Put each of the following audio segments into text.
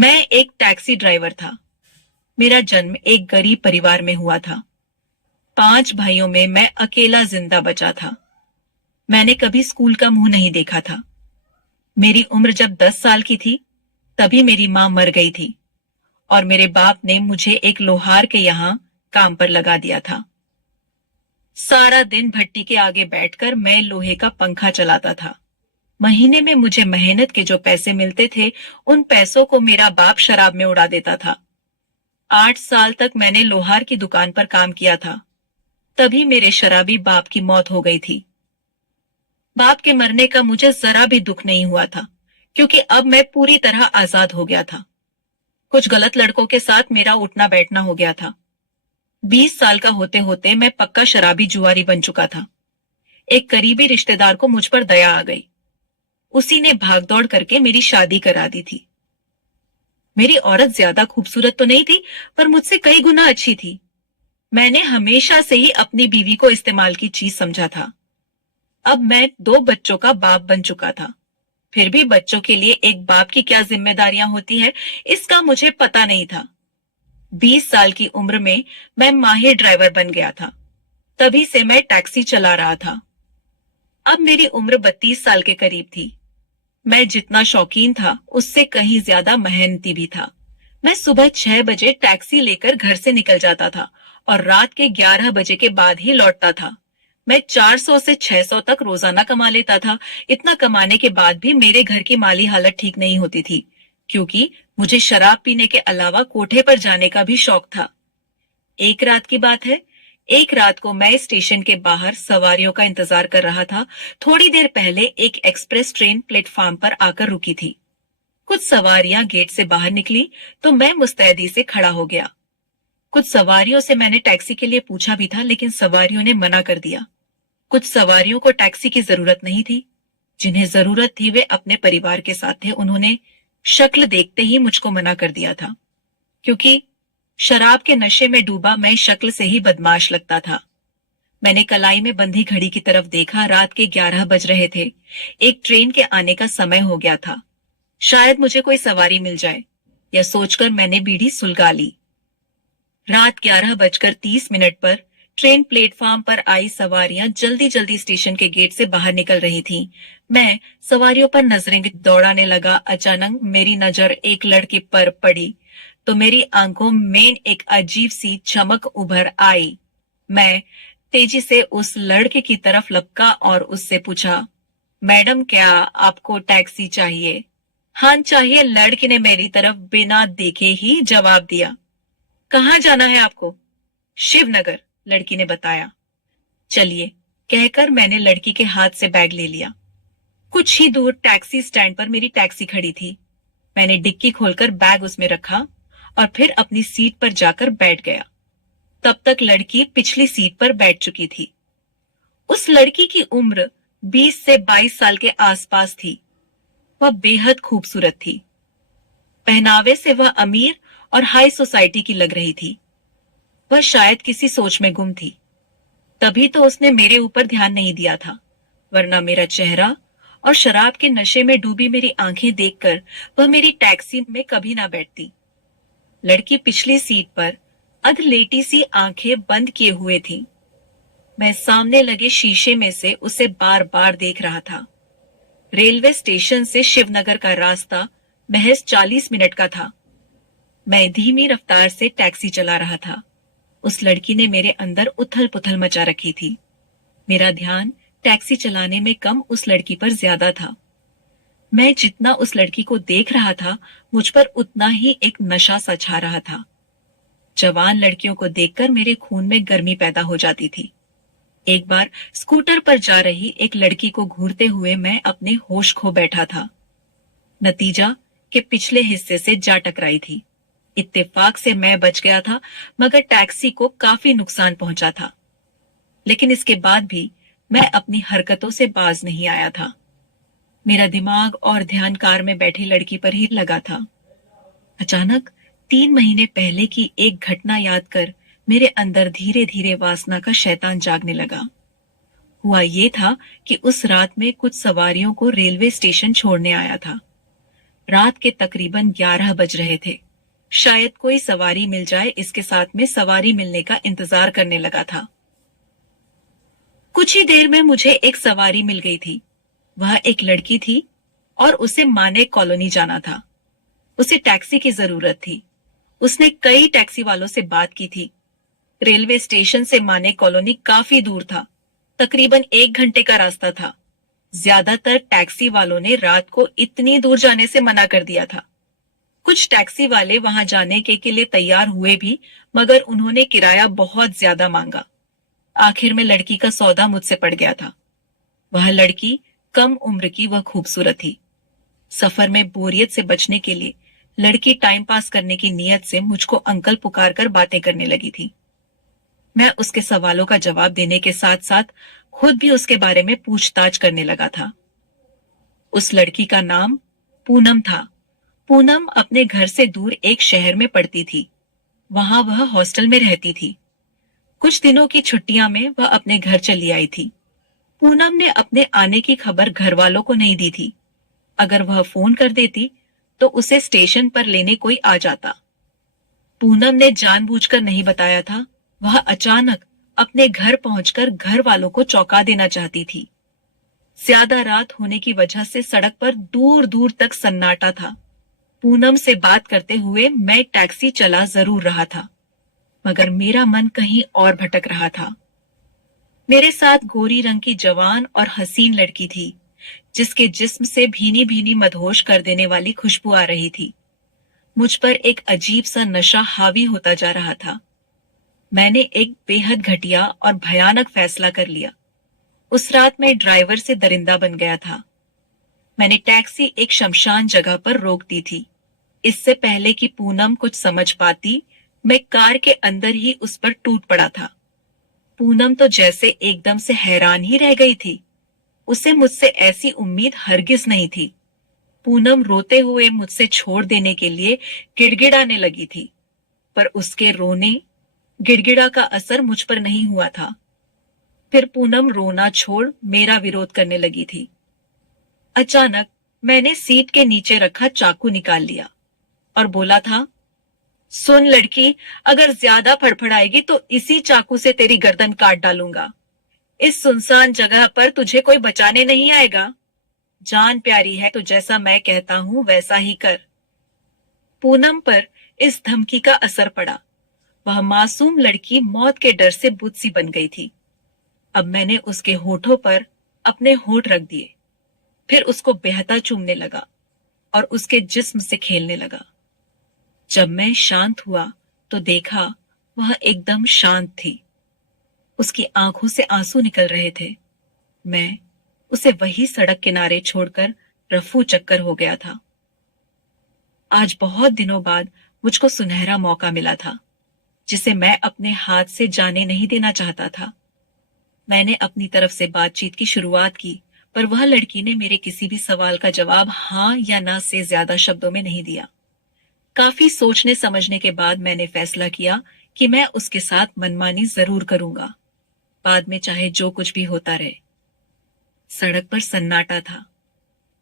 मैं एक taxi driver था। मेरा जन्म एक गरीब परिवार में हुआ था। 5 भाइयों में मैं अकेला जिंदा बचा था। मैंने कभी स्कूल का मुंह नहीं देखा था। मेरी उम्र जब 10 साल की थी, तभी मेरी माँ मर गई थी और मेरे बाप ने मुझे एक लोहार के यहाँ काम पर लगा दिया था। सारा दिन भट्टी के आगे बैठकर मैं लोहे का पंखा चलाता था। महीने में मुझे मेहनत के जो पैसे मिलते थे, उन पैसों को मेरा बाप शराब में उड़ा देता था। 8 साल तक मैंने लोहार की दुकान पर काम किया था। तभी मेरे शराबी बाप की मौत हो गई थी। बाप के मरने का मुझे जरा भी दुख नहीं हुआ था, क्योंकि अब मैं पूरी तरह आजाद हो गया था। कुछ गलत लड़कों के साथ मेरा उठना बैठना हो गया था। 20 साल का होते होते मैं पक्का शराबी जुआरी बन चुका था। एक करीबी रिश्तेदार को मुझ पर दया आ गई। उसी ने भागदौड़ करके मेरी शादी करा दी थी। मेरी औरत ज्यादा खूबसूरत तो नहीं थी, पर मुझसे कई गुना अच्छी थी। मैंने हमेशा से ही अपनी बीवी को इस्तेमाल की चीज समझा था। अब मैं 2 बच्चों का बाप बन चुका था। फिर भी बच्चों के लिए एक बाप की क्या जिम्मेदारियां होती है, इसका मुझे पता नहीं था। 20 साल की उम्र में मैं माहिर ड्राइवर बन गया था। तभी से मैं टैक्सी चला रहा था। अब मेरी उम्र 32 साल के करीब थी। मैं जितना शौकीन था, उससे कहीं ज्यादा मेहनती भी था। मैं सुबह 6 बजे टैक्सी लेकर घर से निकल जाता था और रात के 11 बजे के बाद ही लौटता था। मैं 400 से 600 तक रोजाना कमा लेता था। इतना कमाने के बाद भी मेरे घर की माली हालत ठीक नहीं होती थी, क्योंकि मुझे शराब पीने के अलावा कोठे पर जाने का भी शौक था। एक रात की बात है, एक रात को मैं स्टेशन के बाहर सवारियों का इंतजार कर रहा था। थोड़ी देर पहले एक एक्सप्रेस ट्रेन प्लेटफॉर्म पर आकर रुकी थी। कुछ सवारियां गेट से बाहर निकली तो मैं मुस्तैदी से खड़ा हो गया। कुछ सवारियों से मैंने टैक्सी के लिए पूछा भी था, लेकिन सवारियों ने मना कर दिया। कुछ सवारियों को टैक्सी की जरूरत नहीं थी। जिन्हें जरूरत थी वे अपने परिवार के साथ थे। उन्होंने शक्ल देखते ही मुझको मना कर दिया था, क्योंकि शराब के नशे में डूबा मैं शक्ल से ही बदमाश लगता था। मैंने कलाई में बंधी घड़ी की तरफ देखा। रात के 11 बज रहे थे। एक ट्रेन के आने का समय हो गया था। शायद मुझे कोई सवारी मिल जाए, यह सोचकर मैंने बीड़ी सुलगा ली। रात 11:30 पर ट्रेन प्लेटफॉर्म पर आई सवारियां जल्दी जल्दी स्टेशन के गेट से बाहर निकल रही थीं। मैं सवारियों पर नजरें दौड़ाने लगा। अचानक मेरी नजर एक लड़की पर पड़ी तो मेरी आंखों में एक अजीब सी चमक उभर आई। मैं तेजी से उस लड़के की तरफ लपका और उससे पूछा, मैडम क्या आपको टैक्सी चाहिए? हाँ चाहिए, लड़के ने मेरी तरफ बिना देखे ही जवाब दिया। कहाँ जाना है आपको? शिवनगर, लड़की ने बताया। चलिए, कहकर मैंने लड़की के हाथ से बैग ले लिया। कुछ ही दूर टैक्सी स्टैंड पर मेरी टैक्सी खड़ी थी। मैंने डिक्की खोलकर बैग उसमें रखा और फिर अपनी सीट पर जाकर बैठ गया। तब तक लड़की पिछली सीट पर बैठ चुकी थी। उस लड़की की उम्र 20 से 22 साल के आसपास थी। वह बेहद खूबसूरत थी। पहनावे से वह अमीर और हाई सोसाइटी की लग रही थी। वह शायद किसी सोच में गुम थी। तभी तो उसने मेरे ऊपर ध्यान नहीं दिया था, वरना मेरा चेहरा और शराब के नशे में डूबी मेरी आंखें देखकर वह मेरी टैक्सी में कभी ना बैठती। लड़की पिछली सीट पर अधलेटी सी आंखें बंद किए हुए थी। मैं सामने लगे शीशे में से उसे बार बार देख रहा था। रेलवे स्टेशन से शिवनगर का रास्ता महज 40 मिनट का था। मैं धीमी रफ्तार से टैक्सी चला रहा था। उस लड़की ने मेरे अंदर उथल पुथल मचा रखी थी। मेरा ध्यान टैक्सी चलाने में कम उस लड़की पर ज्यादा था। मैं जितना उस लड़की को देख रहा था, मुझ पर उतना ही एक नशा सा छा रहा था। जवान लड़कियों को देखकर मेरे खून में गर्मी पैदा हो जाती थी। एक बार स्कूटर पर जा रही एक लड़की को घूरते हुए मैं अपने होश खो बैठा था। नतीजा के पिछले हिस्से से जा टकराई थी। इत्तेफाक से मैं बच गया था, मगर टैक्सी को काफी नुकसान पहुंचा था। लेकिन इसके बाद भी मैं अपनी हरकतों से बाज नहीं आया था। मेरा दिमाग और ध्यान कार में बैठी लड़की पर ही लगा था। अचानक 3 महीने पहले की एक घटना याद कर मेरे अंदर धीरे धीरे वासना का शैतान जागने लगा। हुआ ये था कि उस रात में कुछ सवारियों को रेलवे स्टेशन छोड़ने आया था। रात के तकरीबन 11 बज रहे थे। शायद कोई सवारी मिल जाए, इसके साथ में सवारी मिलने का इंतजार करने लगा था। कुछ ही देर में मुझे एक सवारी मिल गई थी। वह एक लड़की थी और उसे मानेक कॉलोनी जाना था। उसे टैक्सी की जरूरत थी। उसने कई टैक्सी वालों से बात की थी। रेलवे स्टेशन से मानेक कॉलोनी काफी दूर था, तकरीबन 1 घंटे का रास्ता था। ज्यादातर टैक्सी वालों ने रात को इतनी दूर जाने से मना कर दिया था। कुछ टैक्सी वाले वहां जाने के लिए तैयार हुए भी, मगर उन्होंने किराया बहुत ज्यादा मांगा। आखिर में लड़की का सौदा मुझसे पड़ गया था। वह लड़की कम उम्र की व खूबसूरत थी। सफर में बोरियत से बचने के लिए लड़की टाइम पास करने की नीयत से मुझको अंकल पुकार कर बातें करने लगी थी। मैं उसके सवालों का जवाब देने के साथ साथ खुद भी उसके बारे में पूछताछ करने लगा था। उस लड़की का नाम पूनम था। पूनम अपने घर से दूर एक शहर में पढ़ती थी। वहां वह हॉस्टल में रहती थी। कुछ दिनों की छुट्टियां में वह अपने घर चली आई थी। पूनम ने अपने आने की खबर घर वालों को नहीं दी थी। अगर वह फोन कर देती तो उसे स्टेशन पर लेने कोई आ जाता। पूनम ने जानबूझकर नहीं बताया था। वह अचानक अपने घर पहुंचकर घर वालों को चौंका देना चाहती थी। ज्यादा रात होने की वजह से सड़क पर दूर दूर तक सन्नाटा था। पूनम से बात करते हुए मैं टैक्सी चला जरूर रहा था, मगर मेरा मन कहीं और भटक रहा था। मेरे साथ गोरी रंग की जवान और हसीन लड़की थी, जिसके जिस्म से भीनी भीनी मदहोश कर देने वाली खुशबू आ रही थी। मुझ पर एक अजीब सा नशा हावी होता जा रहा था। मैंने एक बेहद घटिया और भयानक फैसला कर लिया। उस रात मैं ड्राइवर से दरिंदा बन गया था। मैंने टैक्सी एक शमशान जगह पर रोक दी थी। इससे पहले कि पूनम कुछ समझ पाती, मैं कार के अंदर ही उस पर टूट पड़ा था। पूनम तो जैसे एकदम से हैरान ही रह गई थी। उसे मुझसे ऐसी उम्मीद हरगिज नहीं थी। पूनम रोते हुए मुझसे छोड़ देने के लिए गिड़गिड़ाने लगी थी, पर उसके रोने गिड़गिड़ा का असर मुझ पर नहीं हुआ था। फिर पूनम रोना छोड़ मेरा विरोध करने लगी थी। अचानक मैंने सीट के नीचे रखा चाकू निकाल लिया और बोला था, सुन लड़की, अगर ज्यादा फड़फड़ाएगी तो इसी चाकू से तेरी गर्दन काट डालूंगा। इस सुनसान जगह पर तुझे कोई बचाने नहीं आएगा। जान प्यारी है तो जैसा मैं कहता हूं वैसा ही कर। पूनम पर इस धमकी का असर पड़ा। वह मासूम लड़की मौत के डर से बुत सी बन गई थी। अब मैंने उसके होठों पर अपने होठ रख दिए, फिर उसको बेहता चूमने लगा और उसके जिस्म से खेलने लगा। जब मैं शांत हुआ तो देखा वह एकदम शांत थी। उसकी आंखों से आंसू निकल रहे थे। मैं उसे वही सड़क किनारे छोड़कर रफू चक्कर हो गया था। आज बहुत दिनों बाद मुझको सुनहरा मौका मिला था, जिसे मैं अपने हाथ से जाने नहीं देना चाहता था। मैंने अपनी तरफ से बातचीत की शुरुआत की, पर वह लड़की ने मेरे किसी भी सवाल का जवाब हाँ या ना से ज्यादा शब्दों में नहीं दिया। काफी सोचने समझने के बाद मैंने फैसला किया कि मैं उसके साथ मनमानी जरूर करूंगा, बाद में चाहे जो कुछ भी होता रहे। सड़क पर सन्नाटा था।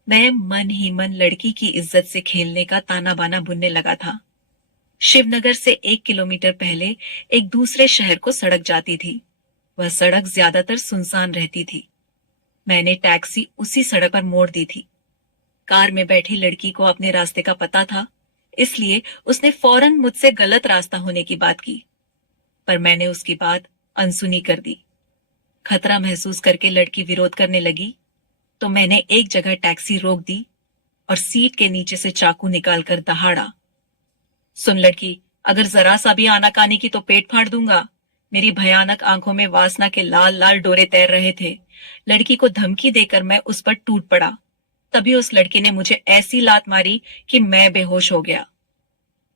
मैं मन ही मन लड़की की इज्जत से खेलने का ताना बाना बुनने लगा था। शिवनगर से 1 किलोमीटर पहले एक दूसरे शहर को सड़क जाती थी। वह सड़क ज्यादातर सुनसान रहती थी। मैंने टैक्सी उसी सड़क पर मोड़ दी थी। कार में बैठी लड़की को अपने रास्ते का पता था, इसलिए उसने फौरन मुझसे गलत रास्ता होने की बात की, पर मैंने उसकी बात अनसुनी कर दी। खतरा महसूस करके लड़की विरोध करने लगी, तो मैंने एक जगह टैक्सी रोक दी और सीट के नीचे से चाकू निकालकर दहाड़ा। सुन लड़की, अगर जरा सा भी आनाकानी की तो पेट फाड़ दूंगा। मेरी भयानक आंखों में वासना के लाल लाल डोरे तैर रहे थे। लड़की को धमकी देकर मैं उस पर टूट पड़ा। तभी उस लड़की ने मुझे ऐसी लात मारी कि मैं बेहोश हो गया।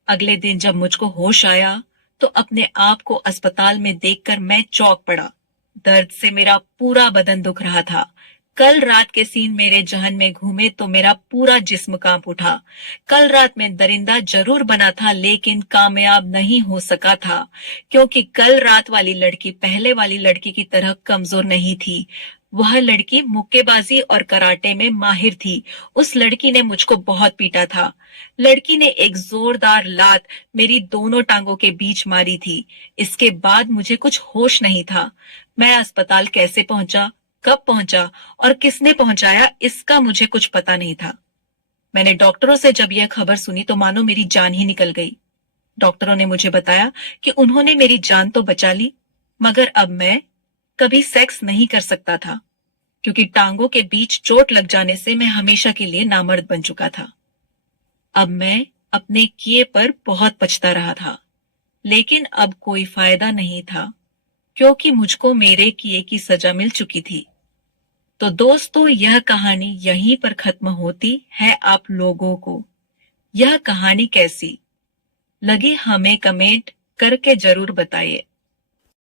अगले दिन जब मुझको होश आया तो अपने आप को अस्पताल में देखकर मैं चौंक पड़ा। दर्द से मेरा पूरा बदन दुख रहा था। कल रात के सीन मेरे जहन में घूमे तो मेरा पूरा जिस्म कांप उठा। कल रात में दरिंदा जरूर बना था, लेकिन कामयाब नहीं हो सका था, क्योंकि कल रात वाली लड़की पहले वाली लड़की की तरह कमजोर नहीं थी। वह लड़की मुक्केबाजी और कराटे में माहिर थी। उस लड़की ने मुझको बहुत पीटा था। लड़की ने एक जोरदार लात मेरी दोनों टांगों के बीच मारी थी। इसके बाद मुझे कुछ होश नहीं था। मैं अस्पताल कैसे पहुंचा, कब पहुंचा और किसने पहुंचाया, इसका मुझे कुछ पता नहीं था। मैंने डॉक्टरों से जब यह खबर सुनी तो मानो मेरी जान ही निकल गई। डॉक्टरों ने मुझे बताया कि उन्होंने मेरी जान तो बचा ली, मगर अब मैं कभी सेक्स नहीं कर सकता था, क्योंकि टांगों के बीच चोट लग जाने से मैं हमेशा के लिए नामर्द बन चुका था। अब मैं अपने किए पर बहुत पछता रहा था, लेकिन अब कोई फायदा नहीं था, क्योंकि मुझको मेरे किए की सजा मिल चुकी थी। तो दोस्तों, यह कहानी यहीं पर खत्म होती है। आप लोगों को यह कहानी कैसी लगी हमें कमेंट करके जरूर बताइए।